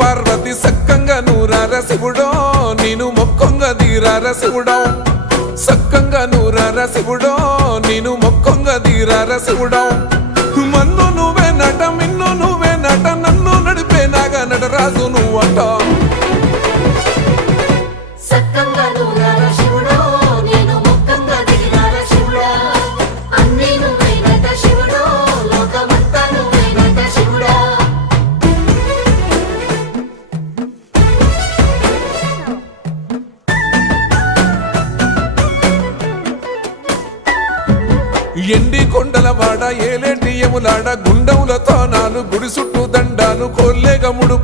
పార్వతి సక్కంగా నూరార శివుడో నేను మొక్కంగా దీరార శివుడో సక్కంగా నూరార శివుడో నేను మొక్కంగా దీరార శివుడో మన్ను నువ్వే నట మిన్ను నువ్వే నట నన్ను నడిపే నాగా నటరాజు నువ్వట ఎండి కొండలవాడ ఏలేటి యములాడ గుండములతో నాలు గుడి చుట్టూ దండాలు కొల్లేగముడు